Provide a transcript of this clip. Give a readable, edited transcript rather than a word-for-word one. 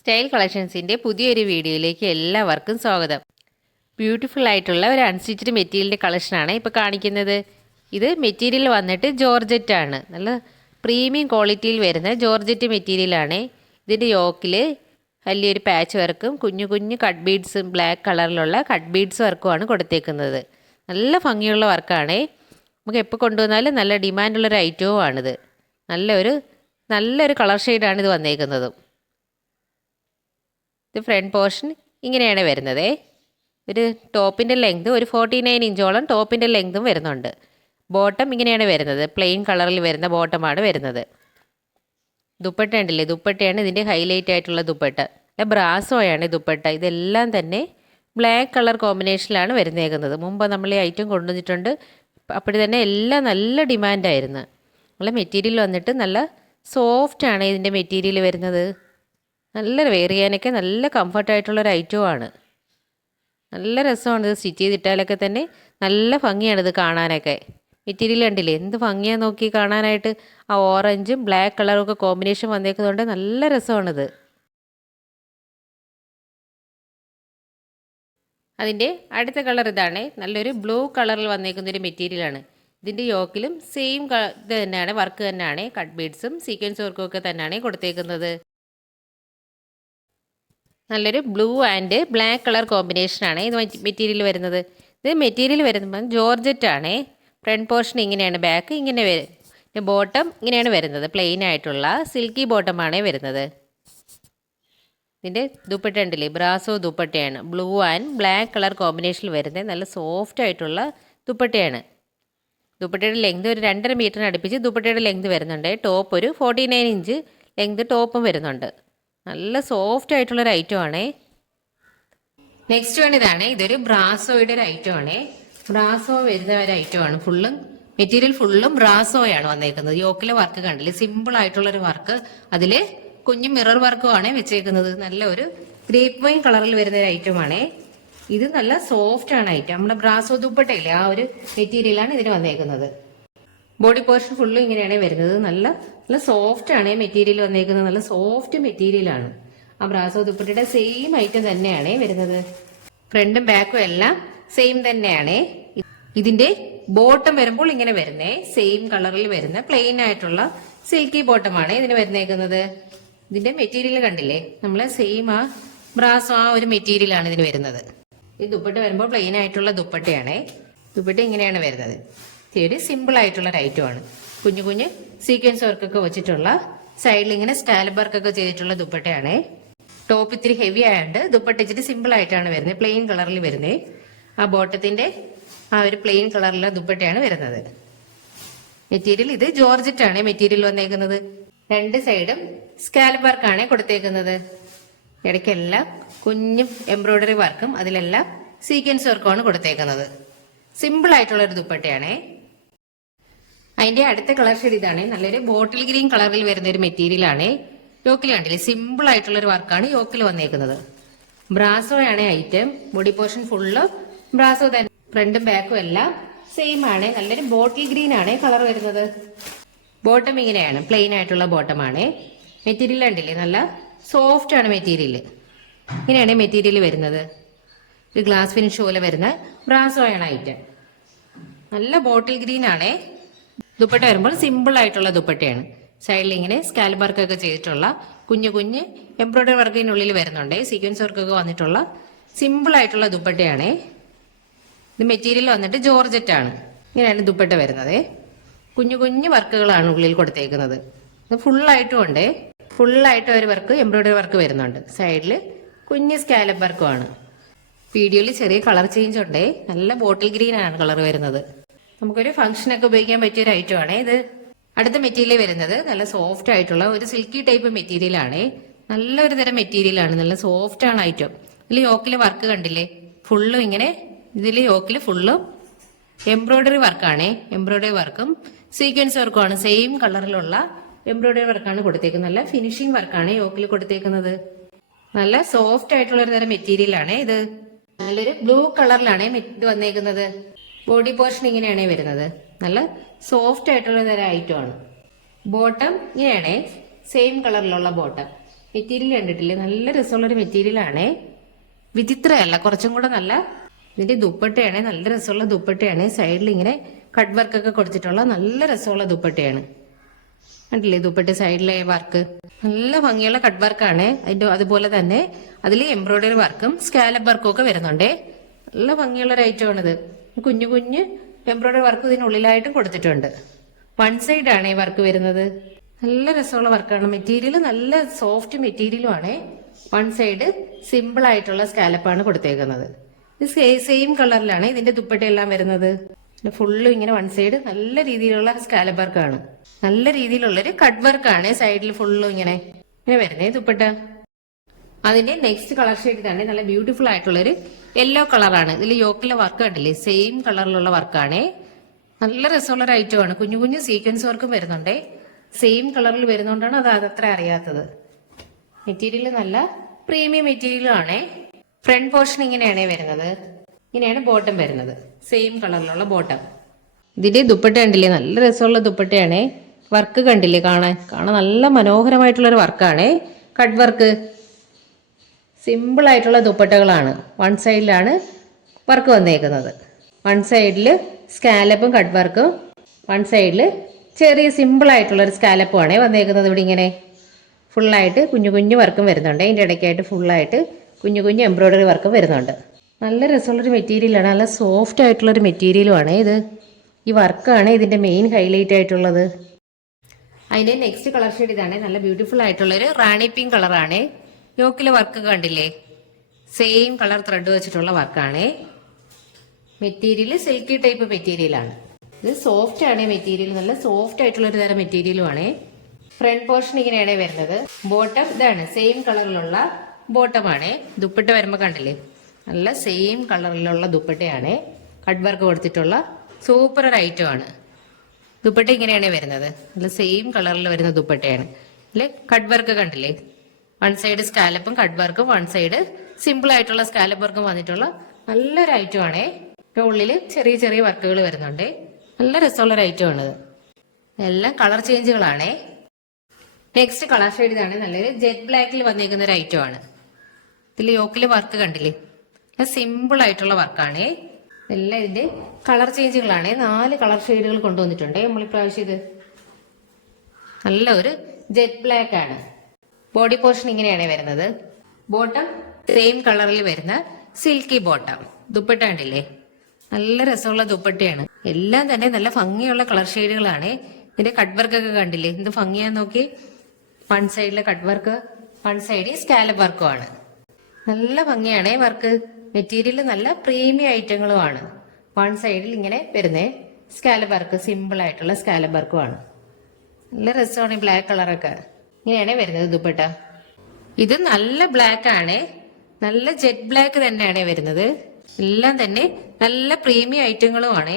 Style കളക്ഷൻസിൻ്റെ പുതിയൊരു വീഡിയോയിലേക്ക് എല്ലാവർക്കും സ്വാഗതം. ബ്യൂട്ടിഫുൾ ആയിട്ടുള്ള ഒരു അൺസ്റ്റിച്ച്ഡ് മെറ്റീരിയലിൻ്റെ കളക്ഷനാണ് ഇപ്പോൾ കാണിക്കുന്നത്. ഇത് മെറ്റീരിയൽ വന്നിട്ട് ജോർജറ്റ് ആണ്. നല്ല പ്രീമിയം ക്വാളിറ്റിയിൽ വരുന്ന ജോർജറ്റ് മെറ്റീരിയലാണ്. ഇതിൻ്റെ യോക്കിൽ വലിയൊരു പാച്ച് വർക്കും കുഞ്ഞു കുഞ്ഞു കട്ട് ബീഡ്സും ബ്ലാക്ക് കളറിലുള്ള കട്ട് ബീഡ്സ് വർക്കുമാണ് കൊടുത്തേക്കുന്നത്. നല്ല ഭംഗിയുള്ള വർക്കാണ്. നമുക്ക് എപ്പോൾ കൊണ്ടുവന്നാലും നല്ല ഡിമാൻഡുള്ളൊരു ഐറ്റവും ആണിത്. നല്ലൊരു കളർ ഷെയ്ഡാണ് ഇത് വന്നേക്കുന്നതും. ഇത് ഫ്രണ്ട് പോർഷൻ ഇങ്ങനെയാണ് വരുന്നത്. ഒരു ടോപ്പിൻ്റെ ലെങ്ത് ഒരു 49 ഇഞ്ചോളം ടോപ്പിൻ്റെ ലെങ്തും വരുന്നുണ്ട്. ബോട്ടം ഇങ്ങനെയാണ് വരുന്നത്. പ്ലെയിൻ കളറിൽ വരുന്ന ബോട്ടമാണ് വരുന്നത്. ദുപ്പട്ട ഉണ്ടല്ലേ, ദുപ്പട്ടയാണ് ഇതിൻ്റെ ഹൈലൈറ്റ് ആയിട്ടുള്ള ദുപ്പട്ട. ബ്രാസോയാണ് ദുപ്പട്ട. ഇതെല്ലാം തന്നെ ബ്ലാക്ക് കളർ കോമ്പിനേഷനിലാണ് വരുന്നേക്കുന്നത്. മുമ്പ് നമ്മൾ ഈ ഐറ്റം കൊണ്ടുവന്നിട്ടുണ്ട്. അപ്പോൾ തന്നെ എല്ലാം നല്ല ഡിമാൻഡായിരുന്നു. നല്ല മെറ്റീരിയൽ വന്നിട്ട് നല്ല സോഫ്റ്റാണ് ഇതിൻ്റെ മെറ്റീരിയൽ വരുന്നത്. നല്ല വെയർ ചെയ്യാനൊക്കെ നല്ല കംഫർട്ടായിട്ടുള്ളൊരു ഐറ്റമാണ്. നല്ല രസമാണ് ഇത് സ്റ്റിച്ച് ചെയ്തിട്ടാലൊക്കെ തന്നെ നല്ല ഭംഗിയാണിത് കാണാനൊക്കെ. മെറ്റീരിയൽ കണ്ടില്ലേ എന്ത് ഭംഗിയാന്ന് നോക്കി കാണാനായിട്ട്. ആ ഓറഞ്ചും ബ്ലാക്ക് കളറും ഒക്കെ കോമ്പിനേഷൻ വന്നേക്കുന്നതുകൊണ്ട് നല്ല രസമാണിത്. അതിൻ്റെ അടുത്ത കളർ ഇതാണ്. നല്ലൊരു ബ്ലൂ കളറിൽ വന്നേക്കുന്നൊരു മെറ്റീരിയലാണ്. ഇതിൻ്റെ യോക്കിലും സെയിം ഇത് തന്നെയാണ്, വർക്ക് തന്നെയാണ്. കട്ട് ബീഡ്സും സീക്വൻസ് വർക്കും ഒക്കെ തന്നെയാണ് കൊടുത്തേക്കുന്നത്. നല്ലൊരു ബ്ലൂ ആൻഡ് ബ്ലാക്ക് കളർ കോമ്പിനേഷനാണ് ഇത് മെറ്റീരിയൽ വരുന്നത്. ഇത് മെറ്റീരിയൽ വരുമ്പോൾ ജോർജറ്റ് ആണ്. ഫ്രണ്ട് പോർഷൻ ഇങ്ങനെയാണ്, ബാക്ക് ഇങ്ങനെ വരും. ബോട്ടം ഇങ്ങനെയാണ് വരുന്നത്. പ്ലെയിൻ ആയിട്ടുള്ള സിൽക്കി ബോട്ടമാണ് വരുന്നത്. ഇതിൻ്റെ ദുപ്പട്ട ഉണ്ടല്ലേ, ബ്രാസോ ദുപ്പട്ടയാണ്. ബ്ലൂ ആൻഡ് ബ്ലാക്ക് കളർ കോമ്പിനേഷനിൽ വരുന്നത് നല്ല സോഫ്റ്റ് ആയിട്ടുള്ള ദുപ്പട്ടയാണ്. ദുപ്പട്ടയുടെ ലെങ്ത് ഒരു 2.5 മീറ്ററിന് അടുപ്പിച്ച് ദുപ്പട്ടയുടെ ലെങ്ത് വരുന്നുണ്ട്. ടോപ്പ് ഒരു 49 ഇഞ്ച് ലെങ്ത് ടോപ്പും വരുന്നുണ്ട്. നല്ല സോഫ്റ്റ് ആയിട്ടുള്ളൊരു ഐറ്റമാണേ. നെക്സ്റ്റ് വൺ ഇതാണ്. ഇതൊരു ബ്രാസോയുടെ ഒരു ഐറ്റമാണ്. ബ്രാസോ വരുന്ന ഒരു ഐറ്റമാണ്. മെറ്റീരിയൽ ഫുള്ളും ബ്രാസോയാണ് വന്നേക്കുന്നത്. യോക്കിലെ വർക്ക് കണ്ടില്ലേ, സിമ്പിൾ ആയിട്ടുള്ളൊരു വർക്ക്. അതിൽ കുഞ്ഞു മിറർ വർക്കുമാണ് വെച്ചേക്കുന്നത്. നല്ല ഒരു ഗ്രേപ്പ് വൈൻ കളറിൽ വരുന്ന ഒരു ഐറ്റമാണ്. ഇത് നല്ല സോഫ്റ്റ് ആണ് ഐറ്റം. നമ്മുടെ ബ്രാസോ ദുപ്പട്ടയില്ലേ, ആ ഒരു മെറ്റീരിയലാണ് ഇതിന് വന്നേക്കുന്നത്. ബോഡി പോർഷൻ ഫുള്ളും ഇങ്ങനെയാണ് വരുന്നത്. നല്ല സോഫ്റ്റ് ആണ് മെറ്റീരിയൽ വന്നേക്കുന്നത്. നല്ല സോഫ്റ്റ് മെറ്റീരിയലാണ്. ആ ബ്രാസോ ദുപ്പട്ടയുടെ സെയിം ഐറ്റം തന്നെയാണ് വരുന്നത്. ഫ്രണ്ടും ബാക്കും എല്ലാം സെയിം തന്നെയാണ്. ഇതിന്റെ ബോട്ടം വരുമ്പോൾ ഇങ്ങനെ വരുന്നേ സെയിം കളറിൽ വരുന്ന പ്ലെയിൻ ആയിട്ടുള്ള സിൽക്കി ബോട്ടമാണ് ഇതിന് വരുന്നേക്കുന്നത്. ഇതിന്റെ മെറ്റീരിയൽ കണ്ടില്ലേ, നമ്മളെ സെയിം ആ ബ്രാസോ ആ ഒരു മെറ്റീരിയലാണ് ഇതിന് വരുന്നത്. ഈ ദുപ്പട്ട വരുമ്പോൾ പ്ലെയിൻ ആയിട്ടുള്ള ദുപ്പട്ടയാണ്. ദുപ്പട്ട ഇങ്ങനെയാണ് വരുന്നത്. ഒരു സിമ്പിൾ ആയിട്ടുള്ള ഒരു ഐറ്റമാണ്. കുഞ്ഞു കുഞ്ഞ് സീക്വൻസ് വർക്കൊക്കെ വെച്ചിട്ടുള്ള സൈഡിൽ ഇങ്ങനെ സ്കാലപ്പ് വർക്കൊക്കെ ചെയ്തിട്ടുള്ള ദുപ്പട്ടയാണ്. ടോപ്പ് ഇത്തിരി ഹെവി ആയതുകൊണ്ട് ദുപ്പട്ട ഇച്ചിരി സിമ്പിൾ ആയിട്ടാണ് വരുന്നത്. പ്ലെയിൻ കളറിൽ വരുന്നത്. ആ ബോട്ടത്തിന്റെ ആ ഒരു പ്ലെയിൻ കളറിലുള്ള ദുപ്പട്ടയാണ് വരുന്നത്. മെറ്റീരിയൽ ഇത് ജോർജറ്റ് ആണ് മെറ്റീരിയൽ വന്നേക്കുന്നത്. രണ്ട് സൈഡും സ്കാലപ്പ് വർക്കാണ് കൊടുത്തേക്കുന്നത്. ഇടയ്ക്കെല്ലാം കുഞ്ഞു എംബ്രോയിഡറി വർക്കും അതിലെല്ലാം സീക്വൻസ് വർക്കുമാണ് കൊടുത്തേക്കുന്നത്. സിമ്പിൾ ആയിട്ടുള്ള ഒരു ദുപ്പട്ടയാണേ. അതിന്റെ അടുത്ത കളർ ഷെയ്ഡ് ഇതാണ്. നല്ലൊരു ബോട്ടിൽ ഗ്രീൻ കളറിൽ വരുന്ന ഒരു മെറ്റീരിയൽ ആണ്. യോക്കിൽ കണ്ടില്ലേ, സിമ്പിൾ ആയിട്ടുള്ള ഒരു വർക്കാണ് യോക്കിൽ വന്നേക്കുന്നത്. ബ്രാസോ ആണ് item. Body portion full brasso തന്നെ. ഫ്രണ്ടും ബാക്കും എല്ലാം സെയിം ആണ്. നല്ലൊരു ബോട്ടിൽ ഗ്രീൻ ആണ് കളർ വരുന്നത്. ബോട്ടം ഇങ്ങനെയാണ്, പ്ലെയിൻ ആയിട്ടുള്ള ബോട്ടമാണ്. മെറ്റീരിയൽ കണ്ടില്ലേ, നല്ല സോഫ്റ്റ് ആണ് മെറ്റീരിയൽ. ഇങ്ങനെയാണ് മെറ്റീരിയൽ വരുന്നത്. ഒരു ഗ്ലാസ് ഫിനിഷ് പോലെ വരുന്ന ബ്രാസോ ആണ് ഐറ്റം. നല്ല ബോട്ടിൽ ഗ്രീൻ ആണേ. ദുപ്പട്ട വരുമ്പോൾ സിമ്പിൾ ആയിട്ടുള്ള ദുപ്പട്ടയാണ്. സൈഡിൽ ഇങ്ങനെ സ്കാലപ്പ് വർക്കൊക്കെ ചെയ്തിട്ടുള്ള കുഞ്ഞു കുഞ്ഞ് എംബ്രോയിഡറി വർക്കിനുള്ളിൽ വരുന്നുണ്ട്. സീക്വൻസ് വർക്കൊക്കെ വന്നിട്ടുള്ള സിമ്പിൾ ആയിട്ടുള്ള ദുപ്പട്ടയാണ്. ഇത് മെറ്റീരിയൽ വന്നിട്ട് ജോർജറ്റ് ആണ്. ഇങ്ങനെയാണ് ദുപ്പട്ട വരുന്നത്. കുഞ്ഞു കുഞ്ഞു വർക്കുകളാണ് ഉള്ളിൽ കൊടുത്തേക്കുന്നത്. ഇത് ഫുള്ളായിട്ടും ഉണ്ട്. ഫുള്ളായിട്ട് ഒരു വർക്ക് എംബ്രോയിഡറി വർക്ക് വരുന്നുണ്ട്. സൈഡിൽ കുഞ്ഞ് സ്കാലപ്പ് വർക്കുമാണ്. വീഡിയോയിൽ ചെറിയ കളർ ചേഞ്ച് ഉണ്ട്. നല്ല ബോട്ടിൽ ഗ്രീൻ ആണ് കളർ വരുന്നത്. നമുക്കൊരു ഫംഗ്ഷനൊക്കെ ഉപയോഗിക്കാൻ പറ്റിയ ഒരു ഐറ്റം ആണ് ഇത്. അടുത്ത മെറ്റീരിയൽ വരുന്നത് നല്ല സോഫ്റ്റ് ആയിട്ടുള്ള ഒരു സിൽക്കി ടൈപ്പ് മെറ്റീരിയൽ ആണ്. നല്ലൊരു തരം മെറ്റീരിയൽ ആണ്. നല്ല സോഫ്റ്റ് ആണ് ഐറ്റം. ഇതിൽ യോക്കിലെ വർക്ക് കണ്ടില്ലേ, ഫുള്ളും ഇങ്ങനെ. ഇതിൽ യോക്കിൽ ഫുള്ളും എംബ്രോയിഡറി വർക്കാണ്. എംബ്രോയിഡറി വർക്കും സീക്വൻസ് വർക്കും ആണ്. സെയിം കളറിലുള്ള എംബ്രോയിഡറി വർക്കാണ് കൊടുത്തേക്കുന്നത്. നല്ല ഫിനിഷിംഗ് വർക്കാണ് യോക്കിൽ കൊടുത്തേക്കുന്നത്. നല്ല സോഫ്റ്റ് ആയിട്ടുള്ള ഒരു തരം മെറ്റീരിയൽ ആണ് ഇത്. നല്ലൊരു ബ്ലൂ കളറിലാണ് ഇത് വന്നേക്കുന്നത്. ബോഡി പോർഷൻ ഇങ്ങനെയാണ് വരുന്നത്. നല്ല സോഫ്റ്റ് ആയിട്ടുള്ള തരം ഐറ്റം ആണ്. ബോട്ടം ഇങ്ങനെയാണ്, സെയിം കളറിലുള്ള ബോട്ടം. മെറ്റീരിയൽ കണ്ടിട്ടില്ലേ, നല്ല രസമുള്ളൊരു മെറ്റീരിയലാണേ. വിചിത്രമല്ല, കുറച്ചും കൂടെ നല്ല. ഇതിന്റെ ദുപ്പട്ടയാണ്, നല്ല രസമുള്ള ദുപ്പട്ടയാണ്. സൈഡിൽ ഇങ്ങനെ കട്ട് വർക്കൊക്കെ കൊടുത്തിട്ടുള്ള നല്ല രസമുള്ള ദുപ്പട്ടയാണ്. കണ്ടില്ലേ ദുപ്പട്ട സൈഡിലെ വർക്ക്, നല്ല ഭംഗിയുള്ള കട്ട് വർക്കാണ്. അതുപോലെ തന്നെ അതിൽ എംബ്രോയിഡറി വർക്കും സ്കാലപ്പ് വർക്കും ഒക്കെ വരുന്നുണ്ടേ. നല്ല ഭംഗിയുള്ള ഒരു ഐറ്റമാണിത്. കുഞ്ഞു കുഞ്ഞ് എംബ്രോയിഡറി വർക്ക് ഇതിനുള്ളിലായിട്ടും കൊടുത്തിട്ടുണ്ട്. വൺ സൈഡ് ആണ് ഈ വർക്ക് വരുന്നത്. നല്ല രസമുള്ള വർക്കാണ്. മെറ്റീരിയൽ നല്ല സോഫ്റ്റ് മെറ്റീരിയലും ആണ്. വൺ സൈഡ് സിമ്പിൾ ആയിട്ടുള്ള സ്കാലപ്പാണ് കൊടുത്തേക്കുന്നത്. ഇത് സെയിം കളറിലാണ് ഇതിന്റെ ദുപ്പട്ടയെല്ലാം വരുന്നത്. ഫുള്ളും ഇങ്ങനെ വൺ സൈഡ് നല്ല രീതിയിലുള്ള സ്കാലപ്പ് വർക്കാണ്. നല്ല രീതിയിലുള്ളൊരു കട്ട് വർക്കാണ് സൈഡിൽ ഫുള്ളും ഇങ്ങനെ വരുന്നേ ദുപ്പട്ട. അതിന്റെ നെക്സ്റ്റ് കളർ ഷെയ്ഡ് തന്നെ നല്ല ബ്യൂട്ടിഫുൾ ആയിട്ടുള്ളൊരു യെല്ലോ കളറാണ്. ഇതിൽ യോക്കിലെ വർക്ക് കണ്ടില്ലേ, സെയിം കളറിലുള്ള വർക്കാണ്. നല്ല രസമുള്ള ഒരു ഐറ്റമാണ്. കുഞ്ഞു കുഞ്ഞു സീക്വൻസ് വർക്കും വരുന്നുണ്ടേ. സെയിം കളറിൽ വരുന്നോണ്ടാണ് അത് അതത്ര അറിയാത്തത്. മെറ്റീരിയൽ നല്ല പ്രീമിയം മെറ്റീരിയലും ആണ്. ഫ്രണ്ട് പോർഷൻ ഇങ്ങനെയാണ് വരുന്നത്. ഇങ്ങനെയാണ് ബോട്ടം വരുന്നത്, സെയിം കളറിലുള്ള ബോട്ടം. ഇതിന്റെ ദുപ്പട്ട കണ്ടില്ലേ, നല്ല രസമുള്ള ദുപ്പട്ടയാണ്. വർക്ക് കണ്ടില്ലേ, കാണാൻ നല്ല മനോഹരമായിട്ടുള്ളൊരു വർക്കാണ്. കട്ട് വർക്ക്, സിമ്പിൾ ആയിട്ടുള്ള ദുപ്പട്ടകളാണ്. വൺ സൈഡിലാണ് വർക്ക് വന്നേക്കുന്നത്. വൺ സൈഡിൽ സ്കാലപ്പും കട്ട് വർക്കും, വൺ സൈഡിൽ ചെറിയ സിമ്പിൾ ആയിട്ടുള്ളൊരു സ്കാലപ്പും ആണ് വന്നേക്കുന്നത്. ഇവിടെ ഇങ്ങനെ ഫുള്ളായിട്ട് കുഞ്ഞു കുഞ്ഞു വർക്കും വരുന്നുണ്ട്. അതിൻ്റെ ഇടയ്ക്കായിട്ട് ഫുള്ളായിട്ട് കുഞ്ഞു കുഞ്ഞു എംബ്രോയിഡറി വർക്കും വരുന്നുണ്ട്. നല്ല രസമുള്ളൊരു മെറ്റീരിയലാണ്, നല്ല സോഫ്റ്റ് ആയിട്ടുള്ളൊരു മെറ്റീരിയലുമാണ് ഇത്. ഈ വർക്കാണ് ഇതിൻ്റെ മെയിൻ ഹൈലൈറ്റ് ആയിട്ടുള്ളത്. അതിൻ്റെ നെക്സ്റ്റ് കളർ ഷെയ്ഡ് ഇതാണ്. നല്ല ബ്യൂട്ടിഫുൾ ആയിട്ടുള്ളൊരു റാണി പിങ്ക് കളറാണ്. യോക്കിലെ വർക്ക് കണ്ടില്ലേ, സെയിം കളർ ത്രെഡ് വെച്ചിട്ടുള്ള വർക്കാണ്. മെറ്റീരിയൽ സിൽക്കി ടൈപ്പ് മെറ്റീരിയലാണ്. ഇത് സോഫ്റ്റ് ആണ് മെറ്റീരിയൽ, നല്ല സോഫ്റ്റ് ആയിട്ടുള്ള ഒരു തരം മെറ്റീരിയലുമാണ്. ഫ്രണ്ട് പോർഷൻ ഇങ്ങനെയാണ് വരുന്നത്. ബോട്ടം ഇതാണ്, സെയിം കളറിലുള്ള ബോട്ടമാണ്. ദുപ്പട്ട വരുമ്പോൾ കണ്ടില്ലേ, നല്ല സെയിം കളറിലുള്ള ദുപ്പട്ടയാണ്. കട്ട് വർക്ക് കൊടുത്തിട്ടുള്ള സൂപ്പർ ഒരു ഐറ്റമാണ്. ദുപ്പട്ട ഇങ്ങനെയാണ് വരുന്നത്, നല്ല സെയിം കളറിൽ വരുന്ന ദുപ്പട്ടയാണ്. അല്ലെ കട്ട് വർക്ക് കണ്ടില്ലേ, വൺ സൈഡ് സ്കാലപ്പും കട്ട് വർക്കും, വൺ സൈഡ് സിമ്പിൾ ആയിട്ടുള്ള സ്കാലപ്പ് വർക്കും വന്നിട്ടുള്ള നല്ലൊരു ഐറ്റമാണ്. ഉള്ളിൽ ചെറിയ ചെറിയ വർക്കുകൾ വരുന്നുണ്ട്. നല്ല രസമുള്ളൊരു ഐറ്റമാണിത്. എല്ലാം കളർ ചേഞ്ചുകളാണ്. നെക്സ്റ്റ് കളർ ഷെയ്ഡ് ഇതാണ്. നല്ലൊരു ജെറ്റ് ബ്ലാക്കിൽ വന്നിരിക്കുന്ന ഒരു ഐറ്റമാണ്. ഇതിൽ യോക്കിലെ വർക്ക് കണ്ടില്ലേ, സിമ്പിൾ ആയിട്ടുള്ള വർക്കാണ്. എല്ലാം ഇതിന്റെ കളർ ചേഞ്ചുകളാണ്. 4 കളർ ഷെയ്ഡുകൾ കൊണ്ടുവന്നിട്ടുണ്ട് നമ്മളിപ്രാവശ്യം. ഇത് നല്ല ഒരു ജെറ്റ് ബ്ലാക്ക് ആണ്. ബോഡി പോർഷൻ ഇങ്ങനെയാണ് വരുന്നത്. ബോട്ടം സെയിം കളറിൽ വരുന്ന സിൽക്കി ബോട്ടം. ദുപ്പട്ട കണ്ടില്ലേ, നല്ല രസമുള്ള ദുപ്പട്ടയാണ്. എല്ലാം തന്നെ നല്ല ഭംഗിയുള്ള കളർ ഷെയ്ഡുകളാണ്. ഇതിന്റെ കട്ട് വർക്ക് ഒക്കെ കണ്ടില്ലേ, എന്ത് ഭംഗിയാന്ന് നോക്കി. വൺ സൈഡിലെ cut work, one side scallop വർക്കും ആണ്. നല്ല ഭംഗിയാണ് വർക്ക്. മെറ്റീരിയൽ നല്ല പ്രീമിയം ഐറ്റങ്ങളുമാണ്. വൺ സൈഡിൽ ഇങ്ങനെ വരുന്നേ സ്കാലപ്പ് വർക്ക്, സിമ്പിൾ ആയിട്ടുള്ള സ്കാലപ്പ് വർക്കുമാണ്. നല്ല രസമാണ് ഈ ബ്ലാക്ക് കളറൊക്കെ. ഇങ്ങനെയാണ് വരുന്നത് ദുപ്പട്ട. ഇത് നല്ല ബ്ലാക്ക് ആണ്, നല്ല ജെറ്റ് ബ്ലാക്ക് തന്നെയാണ് വരുന്നത്. എല്ലാം തന്നെ നല്ല പ്രീമിയം ഐറ്റങ്ങളുമാണ്.